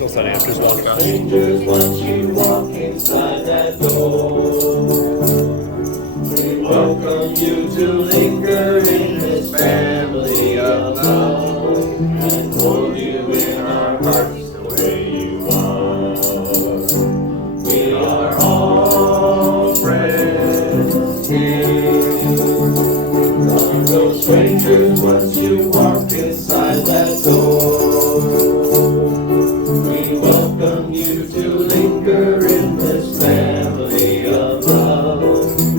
still setting up his podcast. Strangers, once you walk inside that door, we welcome you to linger in this family of love and hold you in our hearts the way you are. We are all friends here. Come, go strangers, once you walk inside that door. We welcome you to linger in this family of love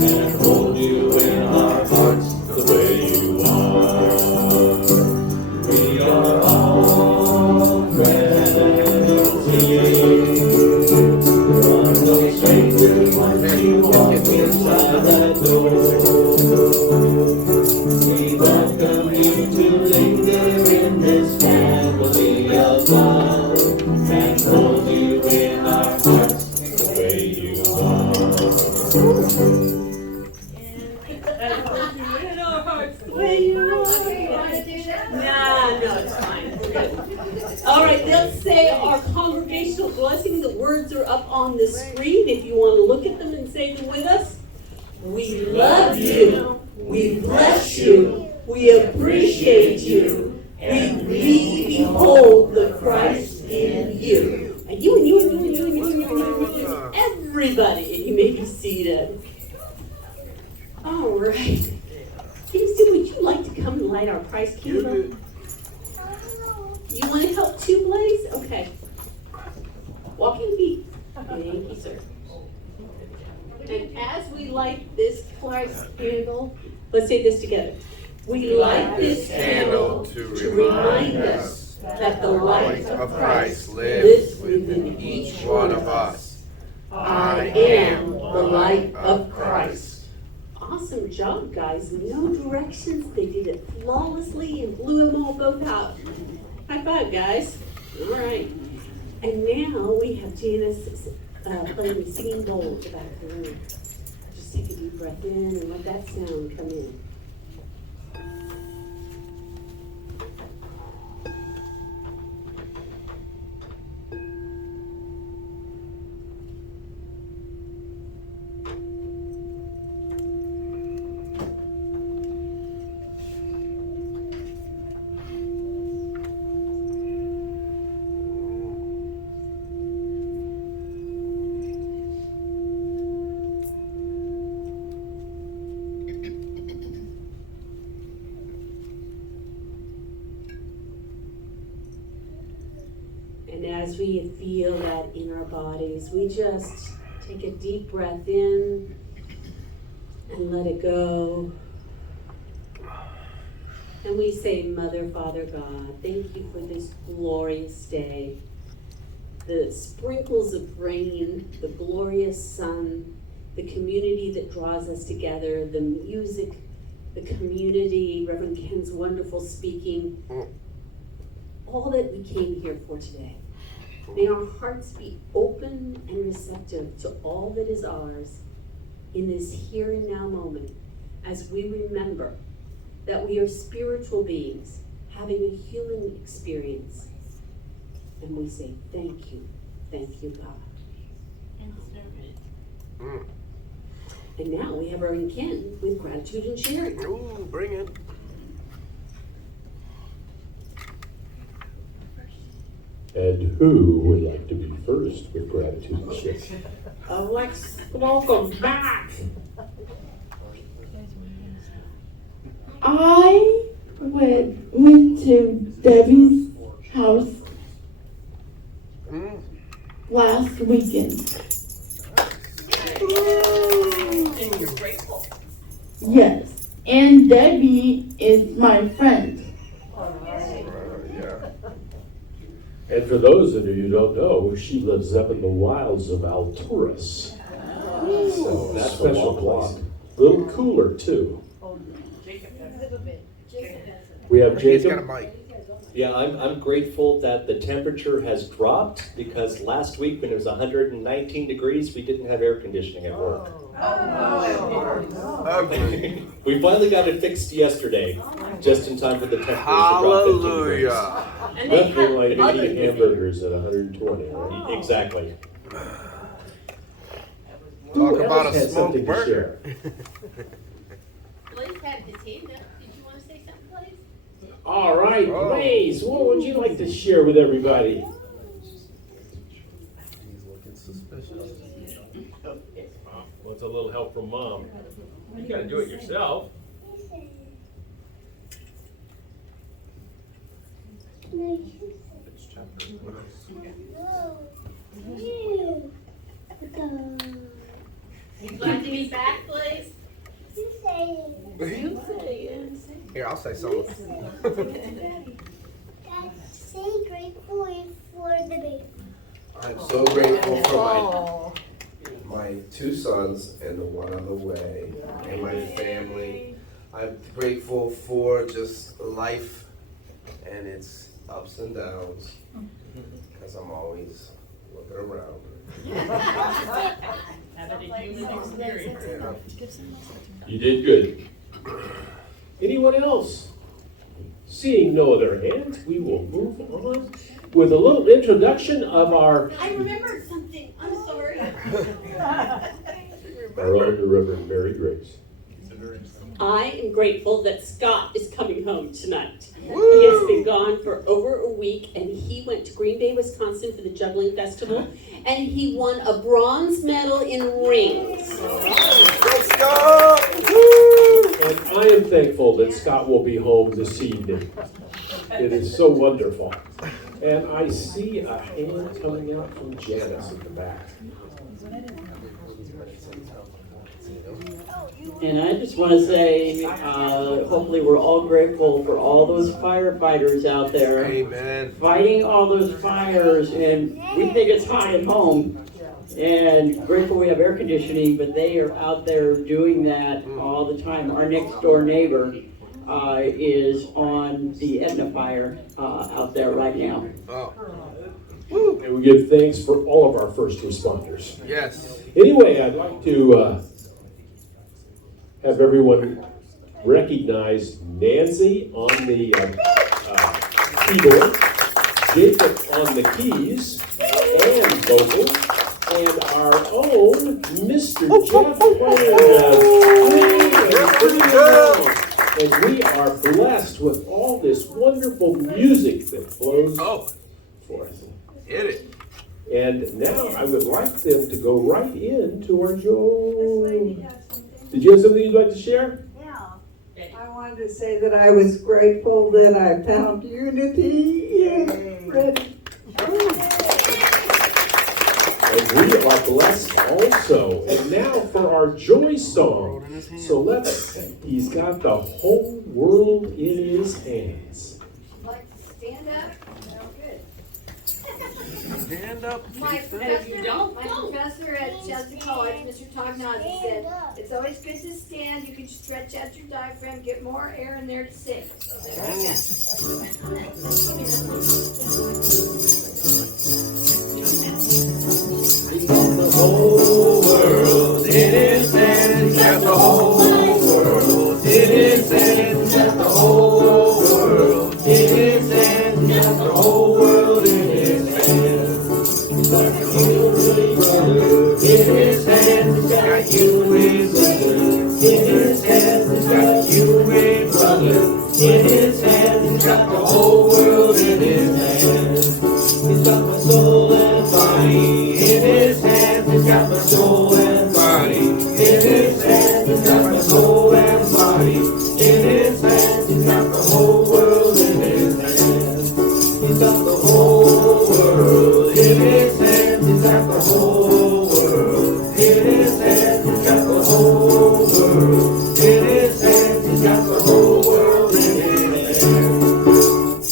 and hold you in our hearts the way you are. We are all friends here. Come, no strangers, once you walk inside that door. We welcome you to linger in this family of love and hold you in our hearts the way you are. In our hearts the way you are. Nah, no, it's fine. We're good. All right, let's say our congregational blessing. The words are up on the screen if you want to look at them and say them with us. We love you. We bless you. We appreciate you. We behold the Christ in you. And you and you and you and you and you and you and you and you. Everybody, and you may be seated. All right. Kingston, would you like to come and light our Christ candle? You want to help too, Blaze? Okay. Walking feet. Thank you, sir. And as we light this Christ candle, let's say this together. We light this candle to remind us that the light of Christ lives within each one of us. I am the light of Christ. Awesome job, guys. No directions. They did it flawlessly and blew them all both out. High five, guys. All right. And now we have Janice playing the singing bowl at the back of the room. Just take a deep breath in and let that sound come in. And as we feel that in our bodies, we just take a deep breath in and let it go. And we say, Mother, Father, God, thank you for this glorious day. The sprinkles of rain, the glorious sun, the community that draws us together, the music, the community, Reverend Ken's wonderful speaking, all that we came here for today. May our hearts be open and receptive to all that is ours in this here and now moment as we remember that we are spiritual beings having a human experience. And we say, thank you, God. And now we have Reverend Ken with gratitude and sharing. Ooh, bring it. And who would like to be first with gratitude and sharing? Alex, welcome back. I went to Debbie's house last weekend. And you're grateful. Yes, and Debbie is my friend. And for those of you who don't know, she lives up in the wilds of Alturas. So that's a special place. A little cooler too. We have He's got a Jacob. mic. Yeah, I'm grateful that the temperature has dropped because last week when it was 119 degrees, we didn't have air conditioning at work. Ugly. We finally got it fixed yesterday. Just in time for the temperature to drop 15 degrees. Hallelujah. And they Nothing like have other eating hamburgers at 120, right? Exactly. Who Talk about else a has smoked something to burger. share? Blaze had his hand up. Did you want to say something, Blaze? All right, Oh. Blaze, what would you like to share with everybody? He's looking suspicious. Wants a little help from Mom. You gotta do it yourself. You glad to be back, Blaze? Here, I'll say something. Say grateful for the baby. I'm so grateful for my two sons and the one on the way and my family. I'm grateful for just life and its ups and downs because I'm always looking around. Yeah. You did good. Anyone else? Seeing no other hands, we will move on with a little introduction of our remembered something. I'm sorry. own Reverend Mary Grace. I am grateful that Scott is coming home tonight. He has been gone for over a week, and he went to Green Bay, Wisconsin for the juggling festival, and he won a bronze medal in rings. Let's go! And I am thankful that Scott will be home this evening. It is so wonderful. And I see a hand coming out from Janice in the back. And I just want to say, hopefully we're all grateful for all those firefighters out there Amen. fighting all those fires, and we think it's hot at home. And grateful we have air conditioning, but they are out there doing that all the time. Our next door neighbor is on the Etna fire out there right now. Oh, And we give thanks for all of our first responders. yes. Anyway, I'd like to have everyone recognize Nancy on the keyboard, Jacob on the keys and vocals, and our own Mr. Jeff Quinn. And we are blessed with all this wonderful music that flows Oh, forth. hit it. And now I would like them to go right into our Joe. Did you have something you'd like to share? I wanted to say that I was grateful that I found unity in Freddie. And we are blessed also. And now for our joy song. So he's got the whole world in his hands. Like to stand up? Stand up. My Keith. professor at Chester College, Mr. Tognazi, said, it's always good to stand. You can stretch out your diaphragm, get more air in there to sing. The whole world in his hands, got the whole world in his hands, got the whole world in his hands, got the whole world in his hands. He's got you, big brother, in his hands, got you, big brother, in his hands, got you, big brother, in his hands, got the whole world in his hands. He's got my soul and body in his hands. He's got my soul and body in his hands. He's got my soul and body in his hands. He's got the whole world in his hands. He's got the whole world in his hands. He's got the whole world in his hands. He's got the whole world in his hands. He's got the whole world in his hands.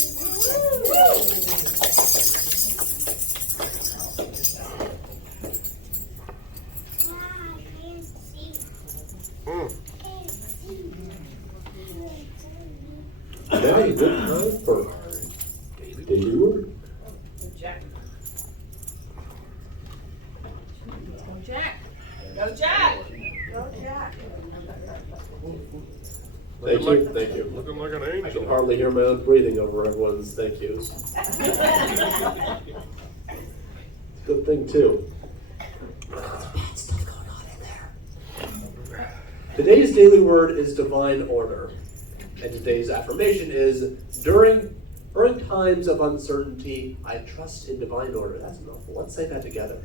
Now a good time for our daily word. Jack. Go Jack! Go Jack! Thank you, thank you. Looking like an I can angel. hardly hear my own breathing over everyone's thank yous. Good thing too. Today's daily word is divine order. And today's affirmation is during times of uncertainty, I trust in divine order. That's a mouthful. Let's say that together.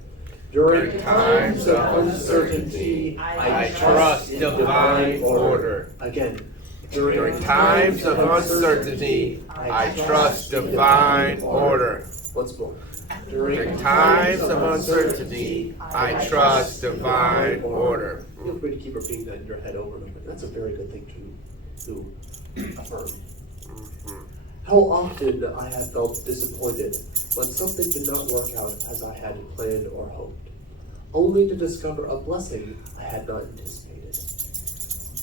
During times of uncertainty, I trust divine order. Again. During times of uncertainty, I trust divine order. Once more. During times of uncertainty, I trust divine order. Feel free to keep repeating that in your head over and over. That's a very good thing to affirm. How often I have felt disappointed when something did not work out as I had planned or hoped, only to discover a blessing I had not anticipated.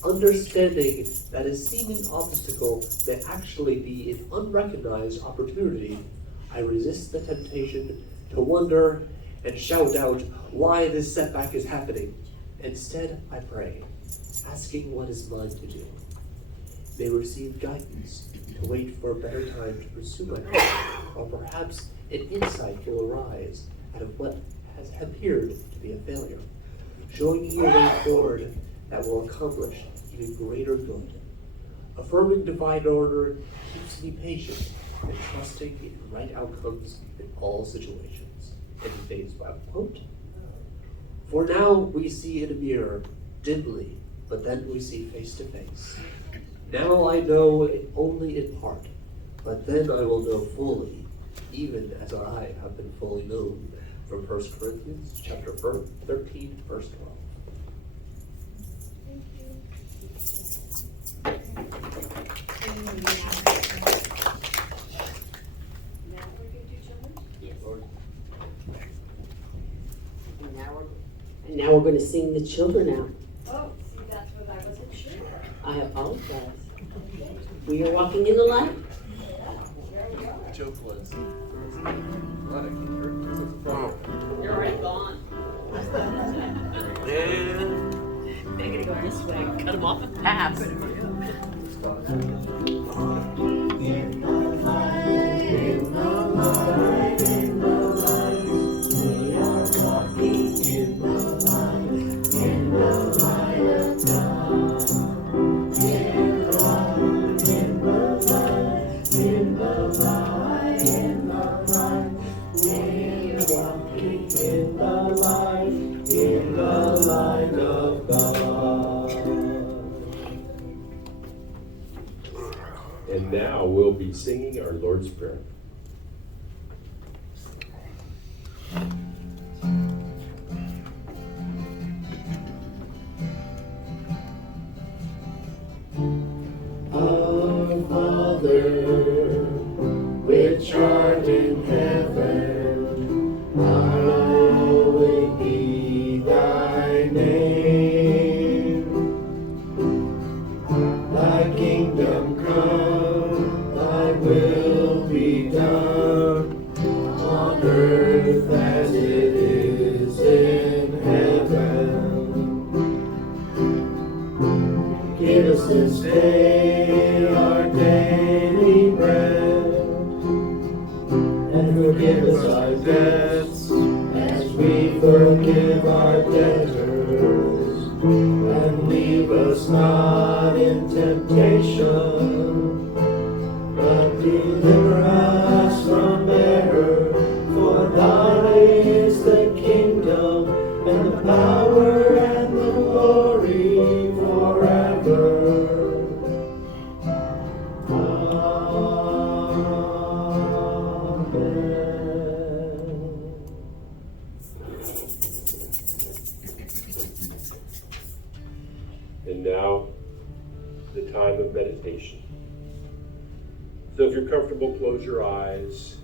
Understanding that a seeming obstacle may actually be an unrecognized opportunity, I resist the temptation to wonder and shout out why this setback is happening. Instead, I pray, asking what is mine to do. May receive guidance to wait for a better time to pursue my path, or perhaps an insight will arise out of what has appeared to be a failure, showing me a way forward that will accomplish even greater good. Affirming divine order keeps me patient and trusting in right outcomes in all situations. And today's Bible quote: for now we see in a mirror dimly, but then we see face to face. Now I know only in part, but then I will know fully, even as I have been fully known. From 1 Corinthians chapter 13, verse 12. And now we're going to sing the children out. Oh, see, that's what I wasn't sure. I apologize. We are walking in the light. Joke was. You're already gone. Yeah. They're going to go this way and cut them off at pass. And now we'll be singing our Lord's Prayer. Our Father, which art in heaven, hallowed be thy name. Thy kingdom come, thy will be done, on earth as it is in heaven. Give us this day our daily bread, and forgive us our debts, as we forgive our debtors. And leave us not in temptation, but deliver us from error. For thine is the kingdom, and the power, and the glory forever. Amen. And now, the time of meditation. So if you're comfortable, close your eyes.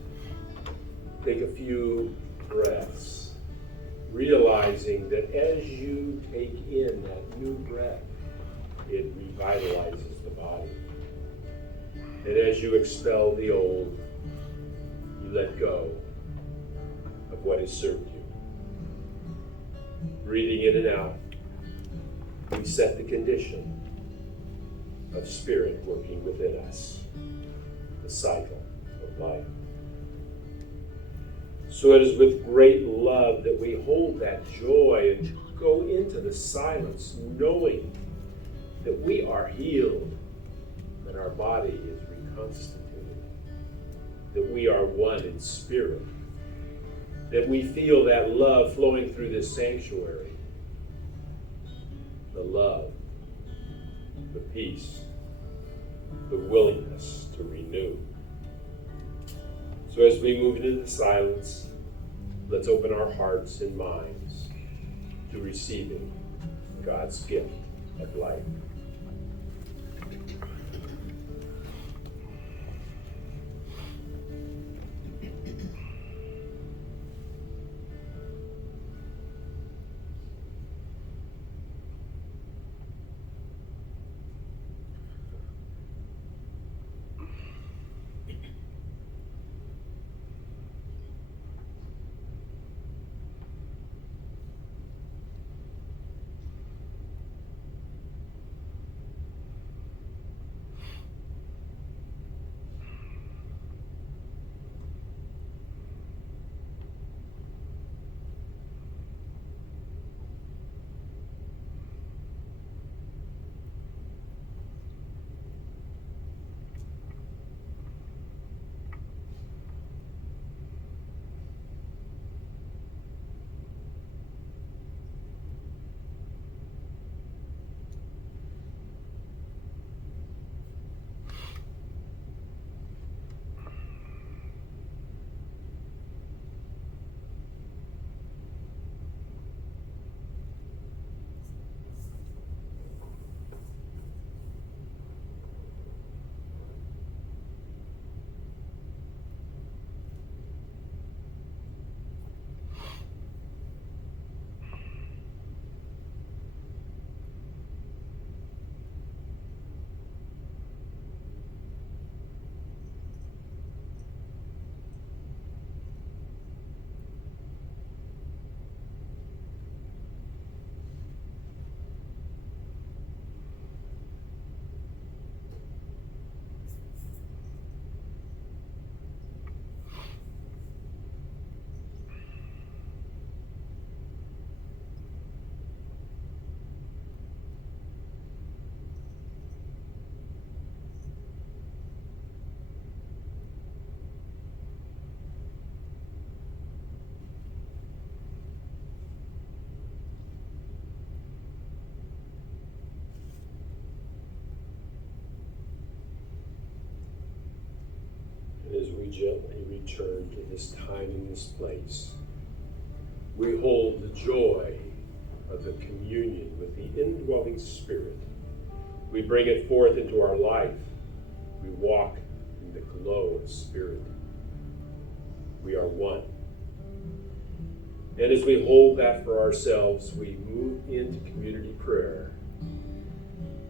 Take a few breaths, realizing that as you take in that new breath, it revitalizes the body. And as you expel the old, you let go of what has served you. Breathing in and out, we set the condition of spirit working within us, the cycle of life. So it is with great love that we hold that joy and go into the silence, knowing that we are healed, that our body is reconstituted, that we are one in spirit, that we feel that love flowing through this sanctuary, the love, the peace, the willingness to renew. So as we move into the silence, let's open our hearts and minds to receiving God's gift of life. As we gently return to this time and this place, we hold the joy of the communion with the indwelling Spirit. We bring it forth into our life. We walk in the glow of Spirit. We are one. And as we hold that for ourselves, we move into community prayer.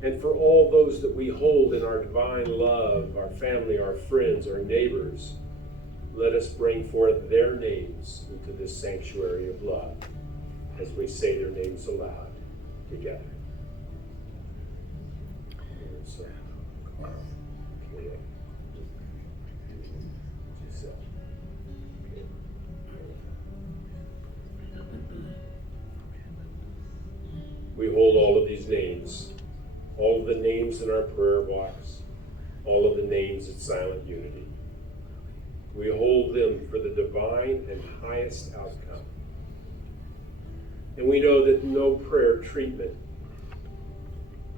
And for all those that we hold in our divine love, our family, our friends, our neighbors, let us bring forth their names into this sanctuary of love as we say their names aloud together. We hold all of these names, all of the names in our prayer box, all of the names in silent unity. We hold them for the divine and highest outcome. And we know that no prayer treatment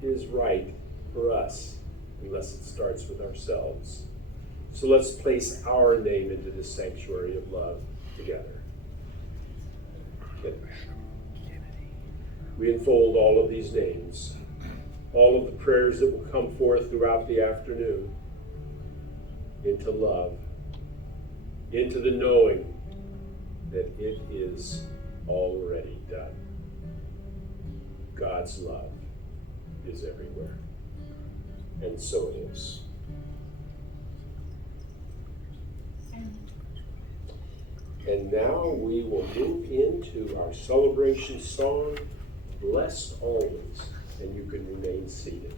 is right for us unless it starts with ourselves. So let's place our name into this sanctuary of love together. We unfold all of these names, all of the prayers that will come forth throughout the afternoon, into love, into the knowing that it is already done. God's love is everywhere, and so it is. And now we will move into our celebration song, Blessed Always, and you can remain seated.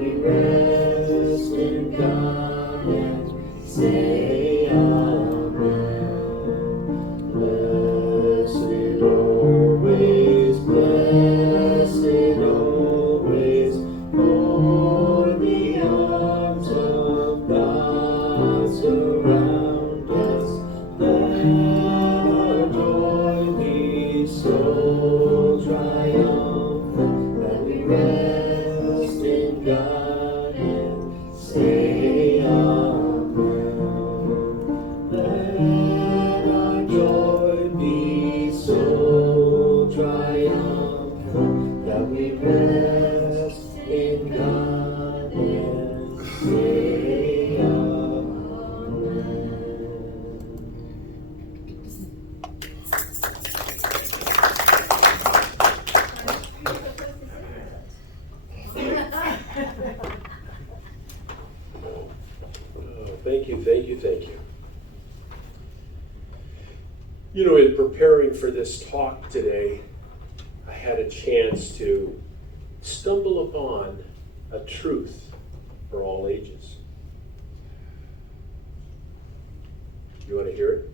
we rest in God and say Amen. Blessed always, blessed always, for the arms of God surround us. Let our joy be so triumphant that we rest in God and say Amen. Let our joy be so triumphant that we rest in God and say Amen. Thank you, thank you, thank you. You know, in preparing for this talk today, I had a chance to stumble upon a truth for all ages. You want to hear it?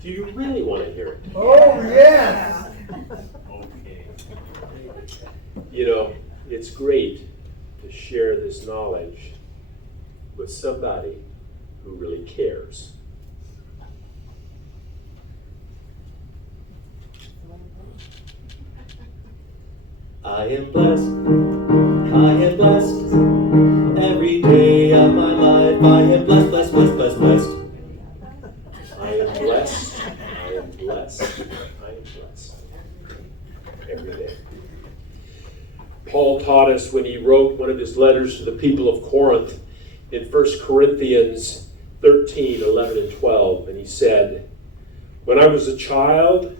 Do you really want to hear it? Oh, yes. Okay. You know, it's great to share this knowledge with somebody who really cares. I am blessed, every day of my life. I am blessed, blessed, blessed, blessed, blessed. I am blessed, I am blessed, I am blessed. Every day. Paul taught us when he wrote one of his letters to the people of Corinth in 1 Corinthians 13, 11, and 12, and he said, "When I was a child,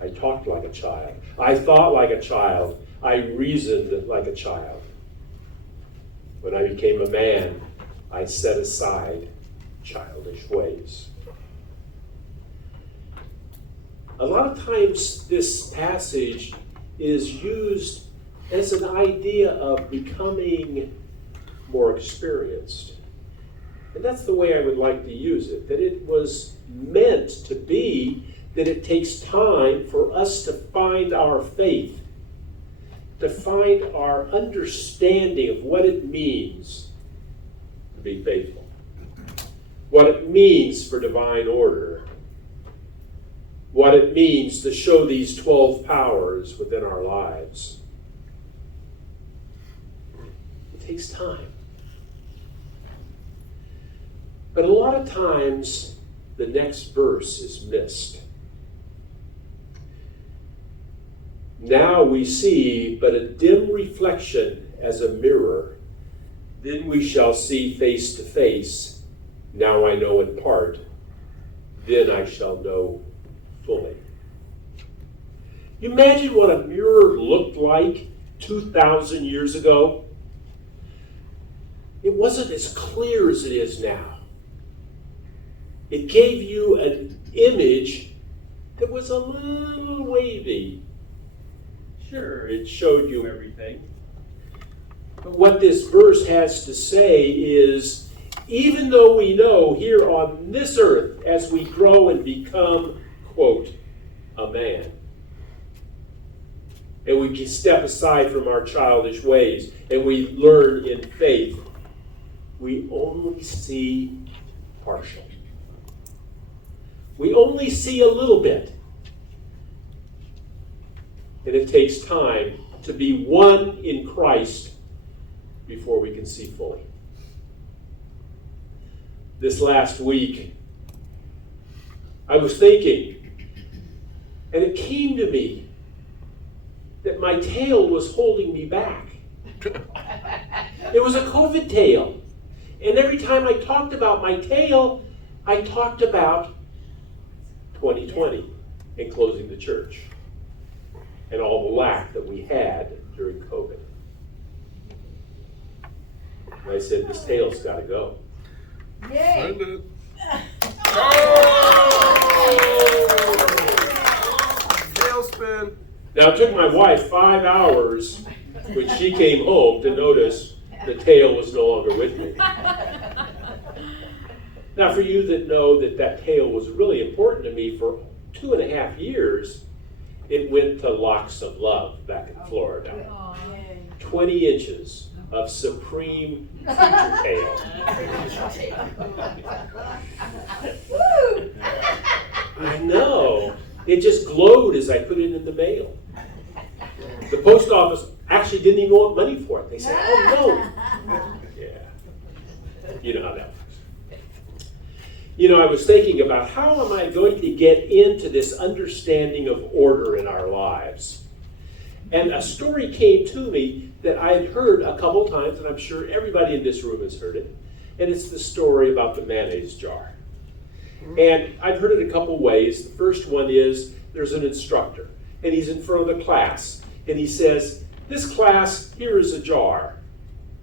I talked like a child. I thought like a child. I reasoned like a child. When I became a man, I set aside childish ways." A lot of times this passage is used as an idea of becoming more experienced. And that's the way I would like to use it, that it was meant to be that it takes time for us to find our faith, to find our understanding of what it means to be faithful, what it means for divine order, what it means to show these 12 powers within our lives. It takes time. But a lot of times, the next verse is missed. Now we see but a dim reflection as a mirror. Then we shall see face to face. Now I know in part. Then I shall know fully. You imagine what a mirror looked like 2,000 years ago? It wasn't as clear as it is now. It gave you an image that was a little wavy. Sure, it showed you everything. But what this verse has to say is, even though we know here on this earth, as we grow and become, quote, a man, and we can step aside from our childish ways, and we learn in faith, we only see partial. We only see a little bit. And it takes time to be one in Christ before we can see fully. This last week, I was thinking, and it came to me that my tail was holding me back. It was a COVID tail. And every time I talked about my tail, I talked about 2020 and closing the church and all the lack that we had during COVID. And I said, this tail's got to go. Yay! Tailspin. Now, it took my wife 5 hours when she came home to notice the tail was no longer with me. Now, for you that know that that tail was really important to me, for 2.5 years, it went to Locks of Love back in Florida. 20 inches of supreme future tail. I know. It just glowed as I put it in the mail. The post office actually didn't even want money for it. They said, oh no. Yeah. You know how that works. You know, I was thinking about how am I going to get into this understanding of order in our lives? And a story came to me that I had heard a couple times, and I'm sure everybody in this room has heard it. And it's the story about the mayonnaise jar. And I've heard it a couple ways. The first one is there's an instructor, and he's in front of the class, and he says, this class, here is a jar.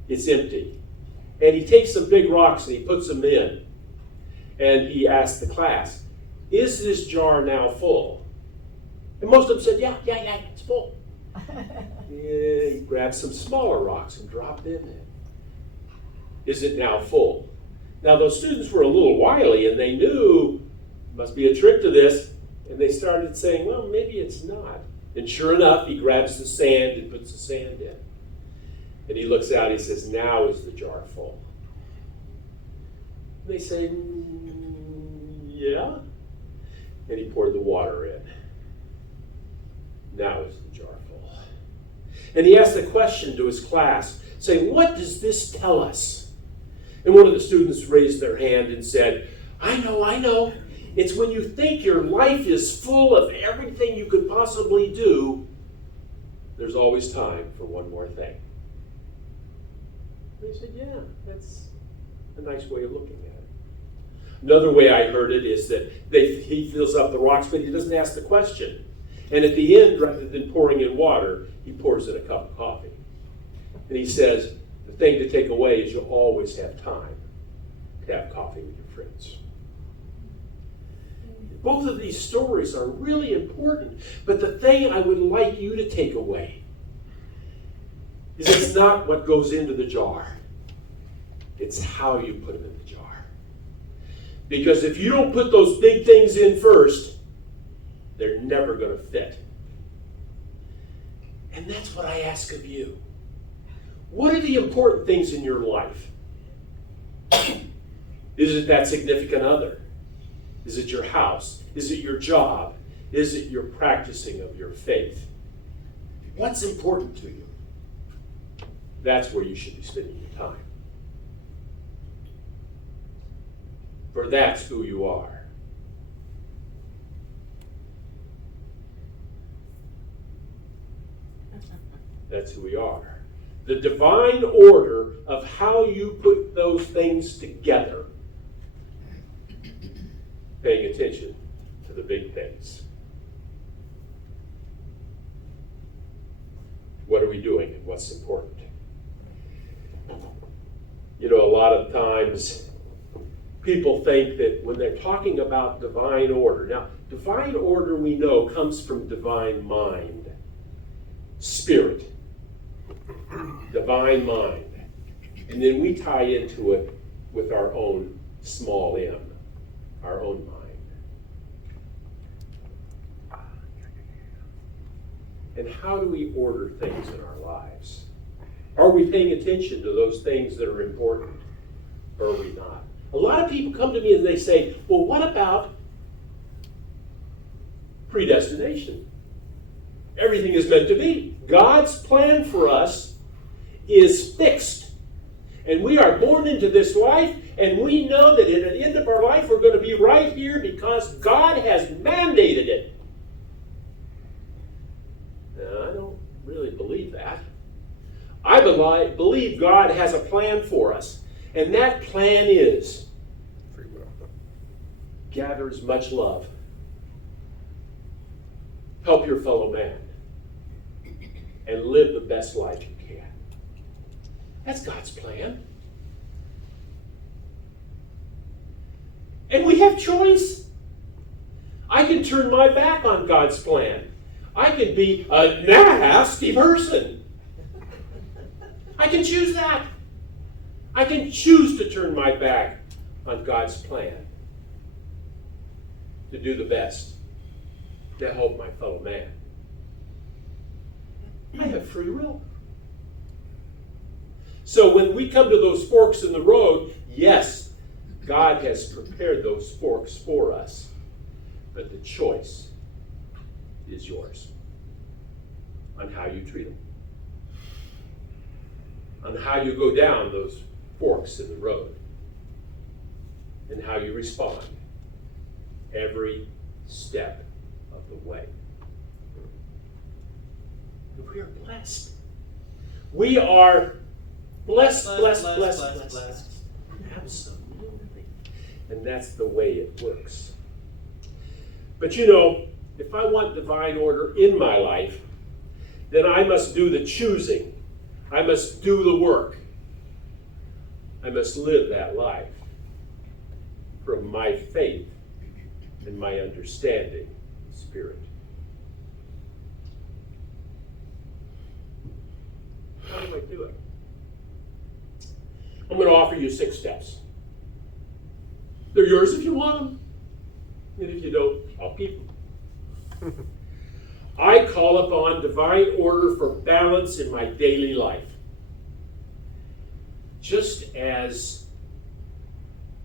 It's empty. And he takes some big rocks and he puts them in. And he asks the class, is this jar now full? And most of them said, yeah, it's full. Yeah, he grabbed some smaller rocks and dropped them in. Is it now full? Now those students were a little wily and they knew there must be a trick to this, and they started saying, well, maybe it's not. And sure enough, he grabs the sand and puts the sand in. And he looks out, he says, now is the jar full? And they say, yeah. And he poured the water in. Now is the jar full? And he asked the question to his class, saying, what does this tell us? And one of the students raised their hand and said, I know. It's when you think your life is full of everything you could possibly do, there's always time for one more thing. And they said, yeah, that's a nice way of looking at it. Another way I heard it is that he fills up the rocks, but he doesn't ask the question. And at the end, rather than pouring in water, he pours in a cup of coffee. And he says, the thing to take away is you'll always have time to have coffee with your friends. Both of these stories are really important, but the thing I would like you to take away is it's not what goes into the jar. It's how you put them in the jar. Because if you don't put those big things in first, they're never going to fit. And that's what I ask of you. What are the important things in your life? Is it that significant other? Is it your house? Is it your job? Is it your practicing of your faith? What's important to you? That's where you should be spending your time. For that's who you are. That's who we are. The divine order of how you put those things together. Paying attention to the big things. What are we doing and what's important? You know, a lot of times people think that when they're talking about divine order, now, divine order we know comes from divine mind, spirit, divine mind. And then we tie into it with our own small m, our own mind. And how do we order things in our lives? Are we paying attention to those things that are important, or are we not? A lot of people come to me and they say, well, what about predestination? Everything is meant to be. God's plan for us is fixed. And we are born into this life, and we know that at the end of our life we're going to be right here because God has mandated it. Now, I don't really believe that. I believe God has a plan for us, and that plan is gather as much love, help your fellow man, and live the best life you can. That's God's plan. And we have choice. I can turn my back on God's plan. I can be a nasty person. I can choose that. I can choose to turn my back on God's plan to do the best to help my fellow man. I have free will. So when we come to those forks in the road, yes, God has prepared those forks for us, but the choice is yours on how you treat them, on how you go down those forks in the road, and how you respond every step of the way. And we are blessed. We are blessed. Absolutely. And that's the way it works. But you know, if I want divine order in my life, then I must do the choosing. I must do the work. I must live that life from my faith and my understanding spirit. How do I do it? I'm going to offer you 6 steps. They're yours if you want them. And if you don't, I'll keep them. I call upon divine order for balance in my daily life. Just as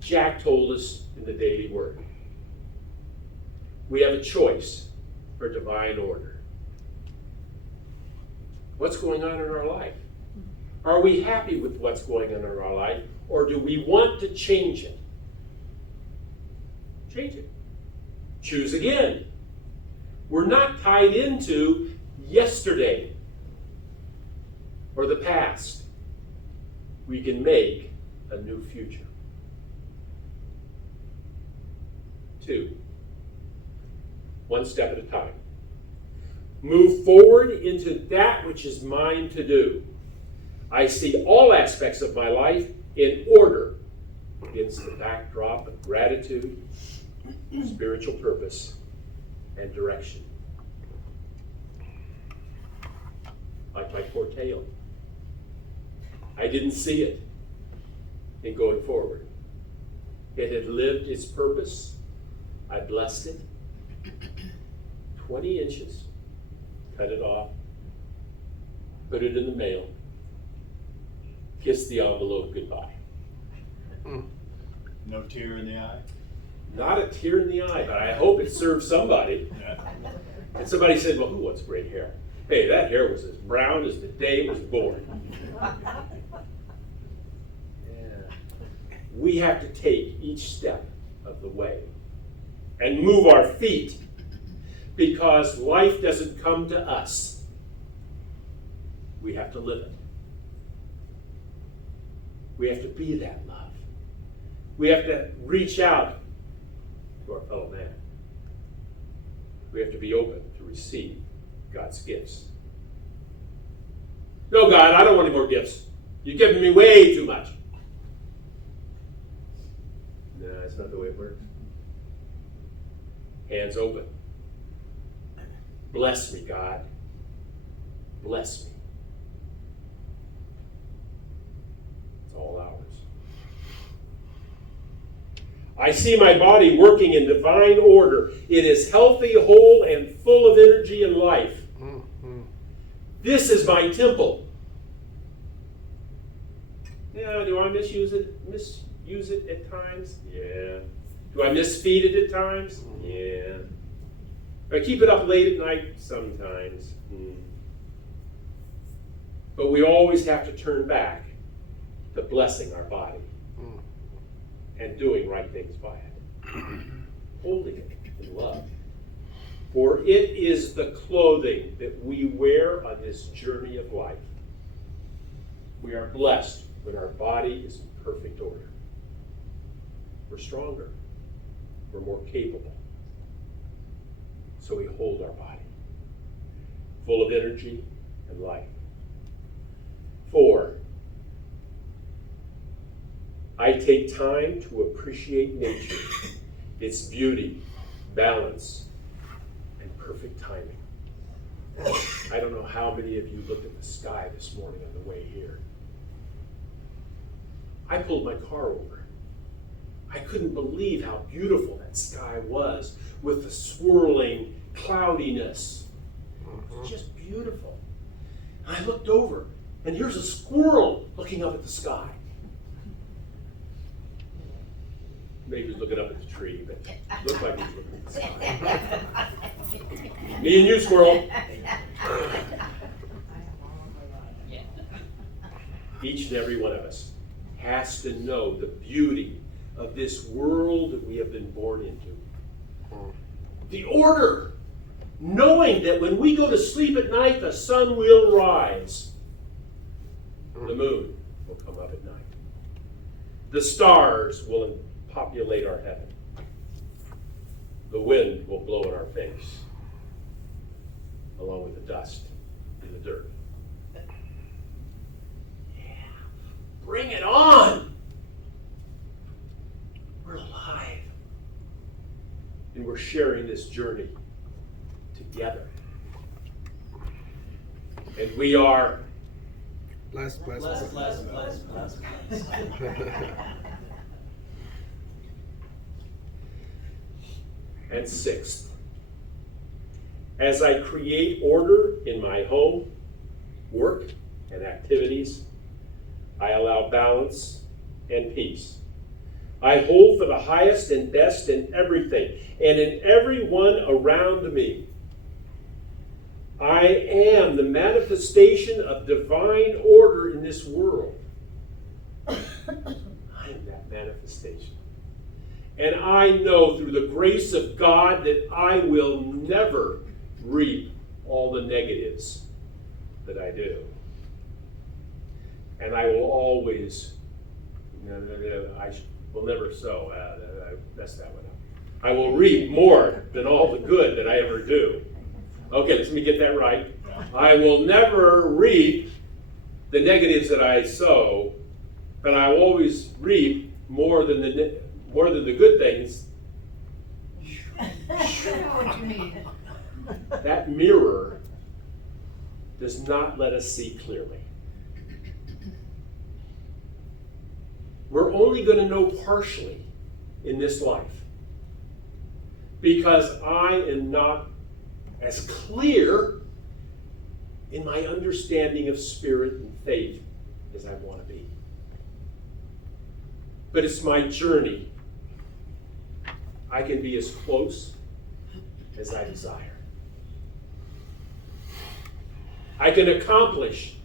Jack told us in the daily word. We have a choice for divine order. What's going on in our life? Are we happy with what's going on in our life, or do we want to change it? Change it. Choose again. We're not tied into yesterday or the past. We can make a new future. 2, one step at a time. Move forward into that which is mine to do. I see all aspects of my life in order against the backdrop of gratitude, spiritual purpose, and direction. Like my poor tail. I didn't see it in going forward. It had lived its purpose. I blessed it. 20 inches. Cut it off. Put it in the mail. Kiss the envelope goodbye. No tear in the eye? Not a tear in the eye, but I hope it serves somebody. Yeah. And somebody said, well, who wants gray hair? Hey, that hair was as brown as the day it was born. Yeah. We have to take each step of the way and move our feet, because life doesn't come to us. We have to live it. We have to be that love. We have to reach out to our fellow man. We have to be open to receive God's gifts. No, God, I don't want any more gifts. You've given me way too much. No, that's not the way it works. Hands open. Bless me, God. Bless me. It's all ours. I see my body working in divine order. It is healthy, whole, and full of energy and life. This is my temple. Yeah, do I misuse it at times? Yeah. Do I misfeed it at times? Yeah. Do I keep it up late at night? Sometimes. But we always have to turn back to blessing our body and doing right things by it. Holding it in love. For it is the clothing that we wear on this journey of life. We are blessed when our body is in perfect order. We're stronger. We're more capable. So we hold our body full of energy and life. 4, I take time to appreciate nature, its beauty, balance, and perfect timing. I don't know how many of you looked at the sky this morning on the way here. I pulled my car over. I couldn't believe how beautiful that sky was with the swirling cloudiness. It's just beautiful. And I looked over, and here's a squirrel looking up at the sky. Maybe he was looking up at the tree, but it looked like he was looking at the sky. Me and you, squirrel. Each and every one of us has to know the beauty of this world that we have been born into. The order, knowing that when we go to sleep at night, the sun will rise. The moon will come up at night. The stars will populate our heaven. The wind will blow in our face, along with the dust and the dirt. Bring it on! We're alive. And we're sharing this journey together. And we are Bless. And sixth, as I create order in my home, work, and activities, I allow balance and peace. I hold for the highest and best in everything and in everyone around me. I am the manifestation of divine order in this world. I am that manifestation. And I know through the grace of God that I will never reap all the negatives that I do. And I will always, I will never sow. I messed that one up. I will reap more than all the good that I ever do. Okay, let me get that right. I will never reap the negatives that I sow, but I will always reap more than the good things. What you mean? That mirror does not let us see clearly. We're only going to know partially in this life because I am not as clear in my understanding of spirit and faith as I want to be. But it's my journey. I can be as close as I desire. I can accomplish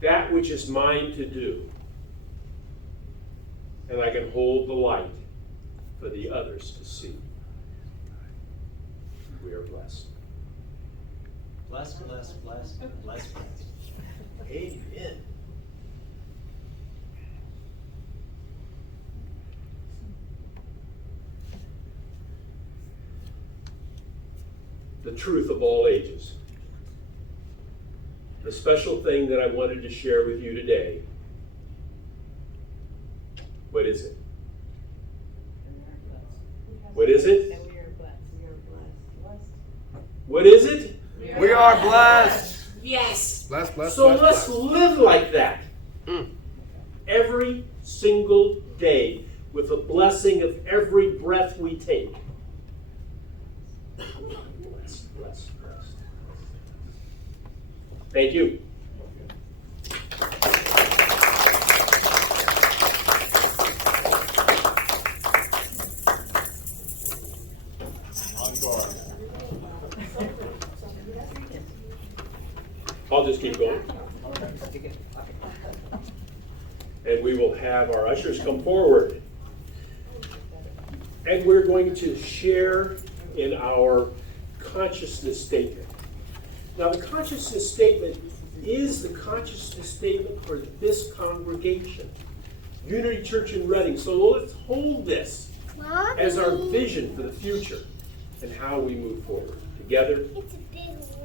that which is mine to do. And I can hold the light for the others to see. We are blessed. Blessed. Amen. The truth of all ages. The special thing that I wanted to share with you today. What is it? What is it? What is it? We are blessed. Yes. Bless. So let's live like that. Every single day with the blessing of every breath we take. Bless. Thank you. I'll just keep going. And we will have our ushers come forward. And we're going to share in our consciousness statement. Now, the consciousness statement is the consciousness statement for this congregation, Unity Church in Reading. So let's hold this as our vision for the future and how we move forward. Together,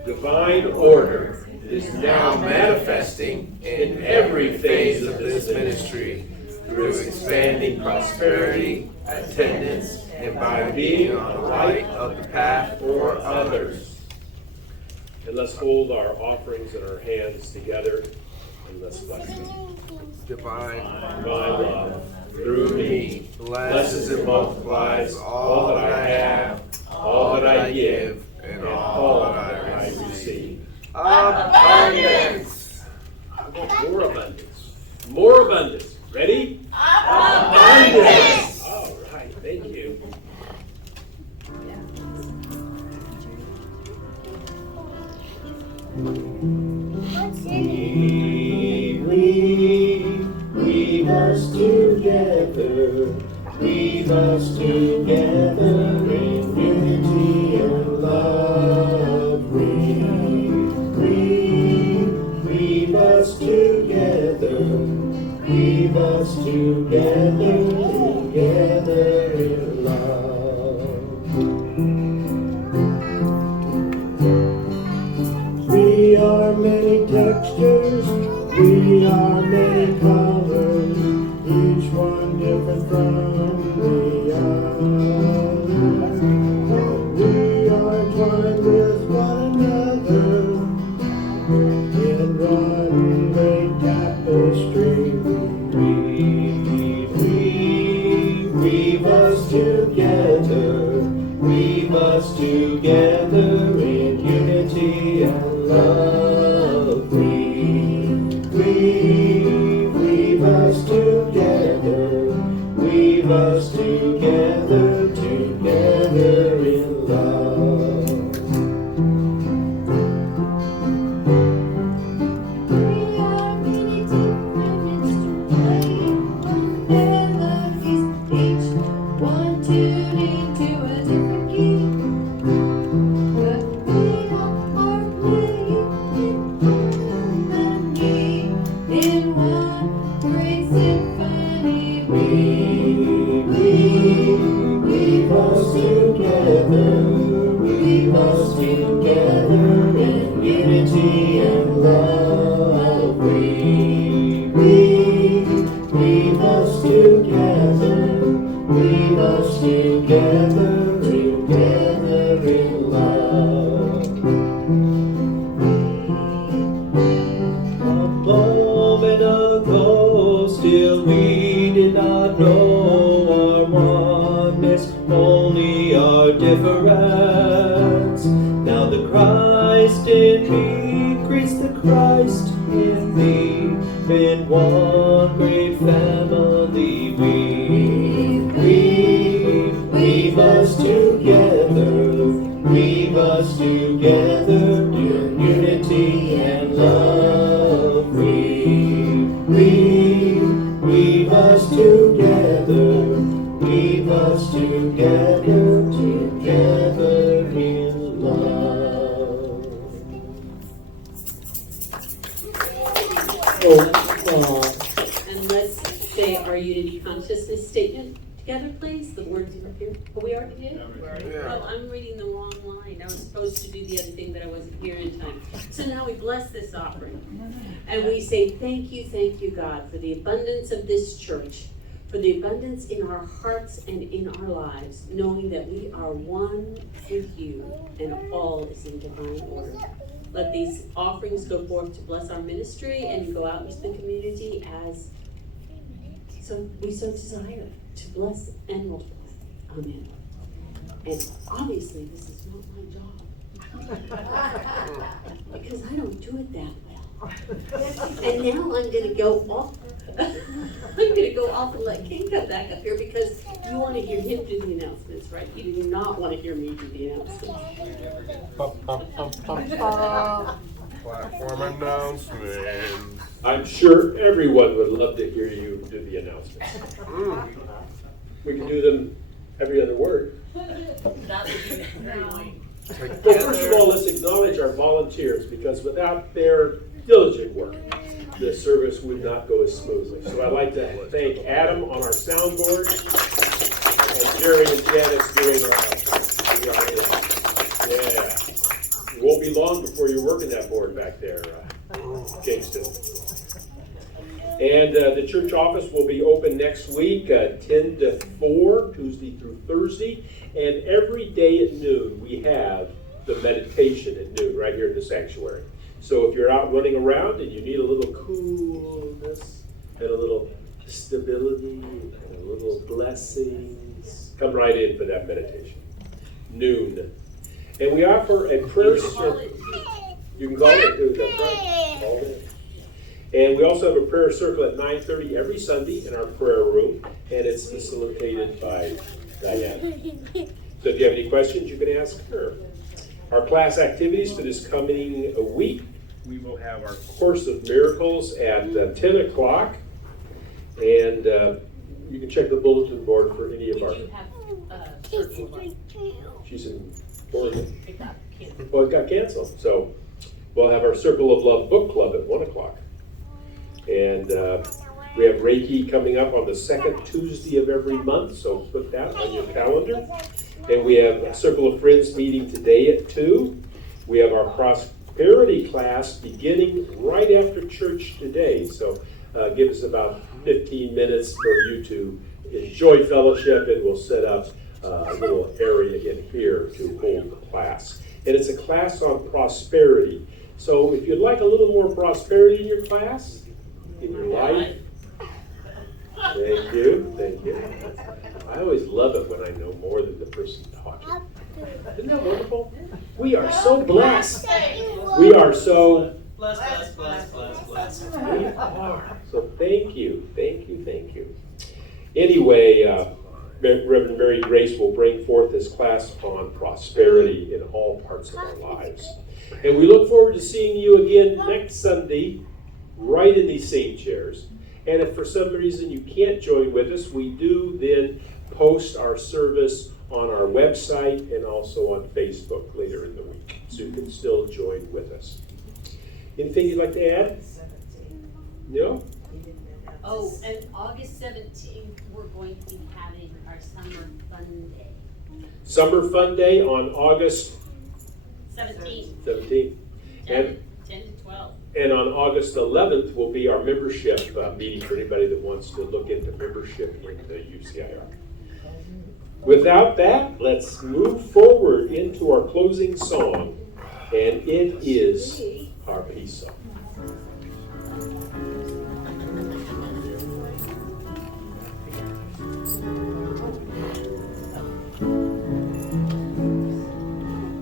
divine order is now manifesting in every phase of this ministry through expanding prosperity, attendance, and by being on the light of the path for others. And let's hold our offerings in our hands together And let's bless them. Divine Divine love, through me, blesses and multiplies all that I have, all that I give, and all that I receive. Abundance. How about more abundance? More abundance. Ready? Abundance. All right, thank you. Weave us together, weave us together in unity and love. Weave us together, weave us together, together in love. We are many textures, we are many colors, each one different from the other. We are twined with one another in one great tapestry. Weave us together, weave us together in unity and love. Weave us together, weave us together, together in love. We are many different instruments playing melodies, each one tuned into a different key. But we all are playing in harmony in one great symphony. Weave us together, weave us together in unity and love. Weave us together, weave us together, together in love. A moment ago, still we did not know our oneness, only our difference. Now the Christ in me greets the Christ in thee, in one great family. Weave us together, weave us together in unity and love. Weave us together, weave us together, together in love. And let's say our unity consciousness statement together, please. The words are here. Oh, we already did? Oh, I'm reading the wrong line. I was supposed to do the other thing, but I wasn't here in time. So now we bless this offering. And we say, thank you, God, for the abundance of this church, for the abundance in our hearts and in our lives, knowing that we are one with you and all is in divine order. Let these offerings go forth to bless our ministry and go out into the community as we so desire to bless and multiply. Amen. And obviously this is not my job. Because I don't do it that well. And now I'm gonna go off. I'm gonna go off and let King come back up here because you want to hear him do the announcements, right? You do not want to hear me do the announcements. Platform announcement. I'm sure everyone would love to hear you do the announcements. We can do them every other word. Well, first of all, let's acknowledge our volunteers, because without their diligent work, the service would not go as smoothly. So I'd like to thank Adam on our soundboard, and Jerry and Janice doing yeah. It won't be long before you're working that board back there, Kingston. And the church office will be open next week, 10 to 4, Tuesday through Thursday. And every day at noon, we have the meditation at noon right here in the sanctuary. So if you're out running around and you need a little coolness and a little stability and a little blessings, come right in for that meditation. Noon. And we offer a prayer circle. You can call it too, that's right. Call it. And we also have a prayer circle at 9:30 every Sunday in our prayer room, and it's facilitated by Diane. So if you have any questions, you can ask her. Our class activities for this coming week, we will have our Course of Miracles at 10 o'clock, and you can check the bulletin board for any of our... We do have circle of She's in Oregon. it got canceled. Well, it got canceled, so we'll have our Circle of Love book club at 1 o'clock. And we have Reiki coming up on the second Tuesday of every month, so put that on your calendar. And we have a Circle of Friends meeting today at 2. We have our Prosperity class beginning right after church today, so give us about 15 minutes for you to enjoy fellowship, and we'll set up a little area in here to hold the class. And it's a class on prosperity. So if you'd like a little more prosperity in your class, in your life, thank you, thank you. I always love it when I know more than the person talking. Isn't that wonderful? We are so blessed. We are so Bless. we are. So thank you, thank you, thank you. Anyway, Reverend Mary Grace will bring forth this class on prosperity in all parts of our lives. And we look forward to seeing you again next Sunday, right in these same chairs. And if for some reason you can't join with us, we do then post our service on our website and also on Facebook later in the week. So you can still join with us. Anything you'd like to add? No? Oh, and August 17th, we're going to be having our Summer Fun Day. Summer Fun Day on August 17th. 10 to 12. And on August 11th will be our membership meeting for anybody that wants to look into membership in the UCIR. Without that, let's move forward into our closing song, and it is our peace song.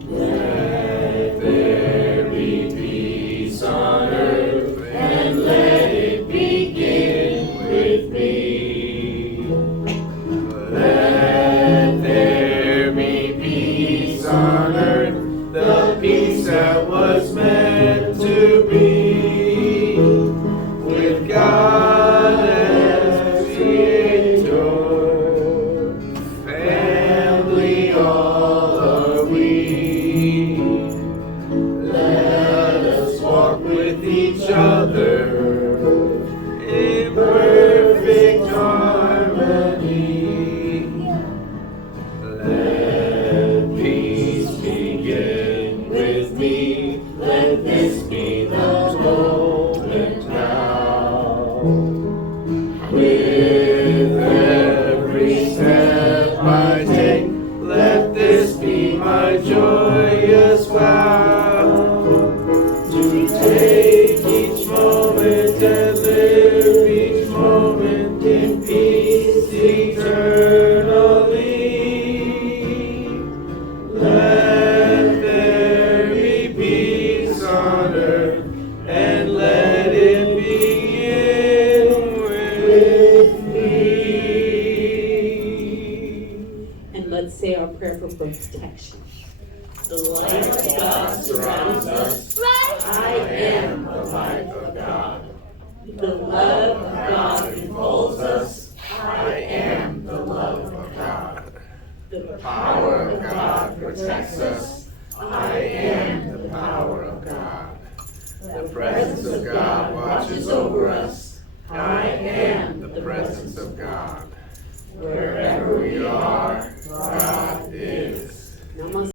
Let there be peace on earth, and let it begin with me. Let there be peace on earth, the peace that was meant to be, with God as Creator, family all are we. Let us walk with each other in perfect harmony. Let peace begin with me. Let this be the moment now. With every step I take, let this be my joyous vow. To take each moment and live each moment in peace eternally. Let there be peace on earth, and let it begin with me. And let's say our prayer for protection. The light of God surrounds us. I am the light of God. The love of God enfolds us. I am the love of God. The power of God protects us. I am the power of God. The presence of God watches over us. I am the presence of God. Wherever we are, God is. Namaste.